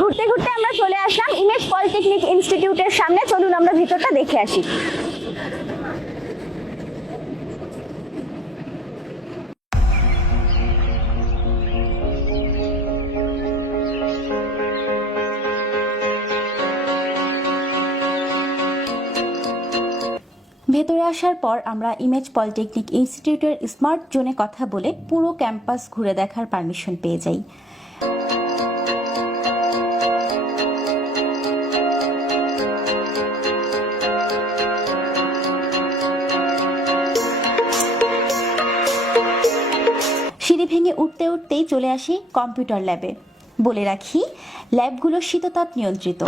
ঘুরতে ঘুরতে আমরা চলে আসলাম ইমেজ পলিটেকনিক ইনস্টিটিউটের সামনে। চলুন আমরা ভিতরটা দেখে আসি। ভেতরে আসার পর আমরা ইমেজ পলিটেকনিক ইনস্টিটিউটের স্মার্ট জোনে কথা বলে পুরো ক্যাম্পাস ঘুরে দেখার পারমিশন পেয়ে যাই। সিঁড়ি ভেঙে উঠতে উঠতেই চলে আসি কম্পিউটার ল্যাবে। বলে রাখি, ল্যাবগুলো শীততাপ নিয়ন্ত্রিত।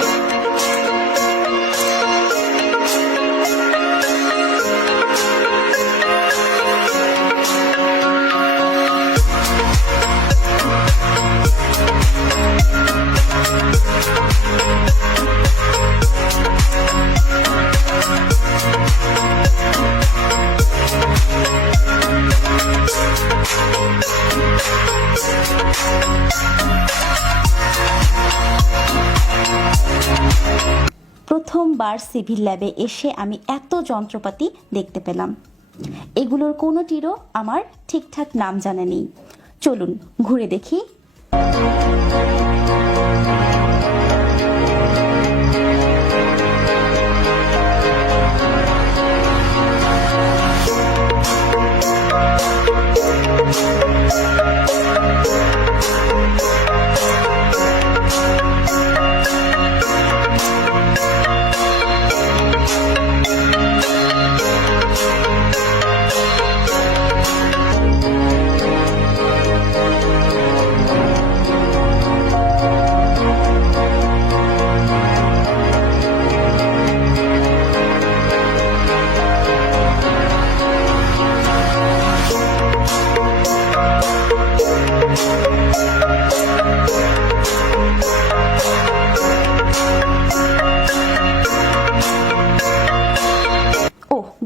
প্রথমবার সিভিল ল্যাবে এসে আমি এত যন্ত্রপাতি দেখতে পেলাম। এগুলোর কোনোটিরও আমার ঠিকঠাক নাম জানা নেই। চলুন ঘুরে দেখি।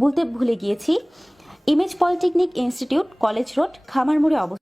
বলতে ভুলে গিয়েছি, image polytechnic institute college road খামারমোড়ে অবস্থিত।